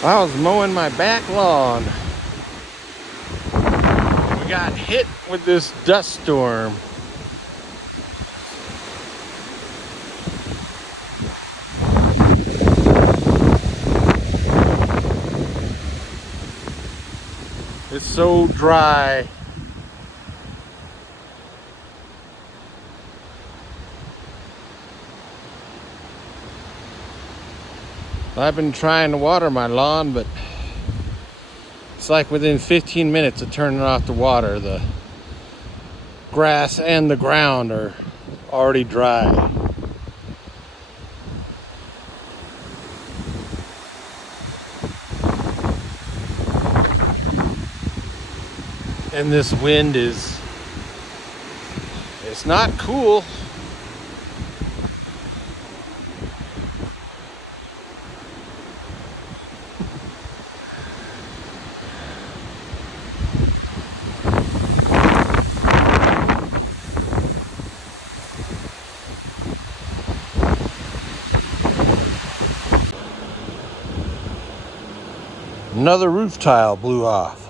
I was mowing my back lawn. We got hit with this dust storm. It's so dry. I've been trying to water my lawn, but it's like within 15 minutes of turning off the water, the grass and the ground are already dry. And this wind it's not cool. Another roof tile blew off.